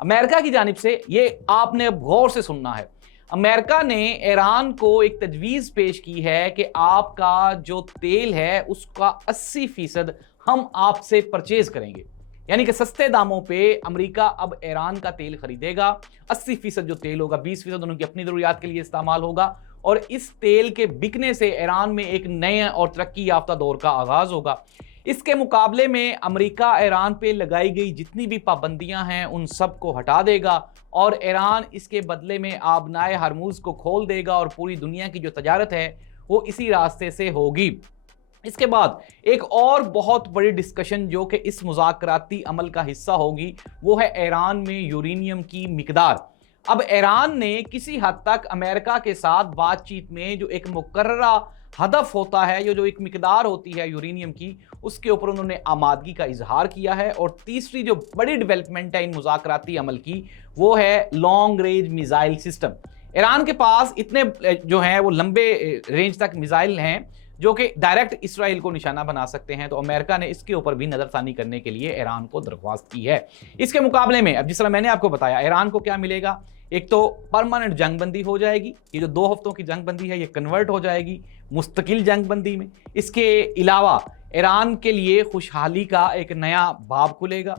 امریکہ کی جانب سے یہ آپ نے اب غور سے سننا ہے۔ امریکہ نے ایران کو ایک تجویز پیش کی ہے کہ آپ کا جو تیل ہے اس کا 80% ہم آپ سے پرچیز کریں گے، یعنی کہ سستے داموں پہ امریکہ اب ایران کا تیل خریدے گا۔ 80% جو تیل ہوگا، 20% ان کی اپنی ضروریات کے لیے استعمال ہوگا، اور اس تیل کے بکنے سے ایران میں ایک نئے اور ترقی یافتہ دور کا آغاز ہوگا۔ اس کے مقابلے میں امریکہ ایران پہ لگائی گئی جتنی بھی پابندیاں ہیں ان سب کو ہٹا دے گا، اور ایران اس کے بدلے میں آبنائے ہرموز کو کھول دے گا، اور پوری دنیا کی جو تجارت ہے وہ اسی راستے سے ہوگی۔ اس کے بعد ایک اور بہت بڑی ڈسکشن جو کہ اس مذاکراتی عمل کا حصہ ہوگی وہ ہے ایران میں یورینیم کی مقدار۔ اب ایران نے کسی حد تک امریکہ کے ساتھ بات چیت میں جو ایک مقررہ ہدف ہوتا ہے، جو ایک مقدار ہوتی ہے یورینیم کی، اس کے اوپر انہوں نے آمادگی کا اظہار کیا ہے۔ اور تیسری جو بڑی ڈیولپمنٹ ہے ان مذاکراتی عمل کی وہ ہے long range missile system. Iran کے پاس اتنے جو ہیں وہ لمبے رینج تک میزائل ہیں جو کہ ڈائریکٹ اسرائیل کو نشانہ بنا سکتے ہیں، تو امریکہ نے اس کے اوپر بھی نظر ثانی کرنے کے لیے ایران کو درخواست کی ہے۔ اس کے مقابلے میں اب جس طرح میں نے آپ کو بتایا ایران کو کیا ملے گا، ایک تو پرماننٹ جنگ بندی ہو جائے گی، یہ جو 2 ہفتوں کی جنگ بندی ہے یہ کنورٹ ہو جائے گی مستقل جنگ بندی میں۔ اس کے علاوہ ایران کے لیے خوشحالی کا ایک نیا باب کھلے گا۔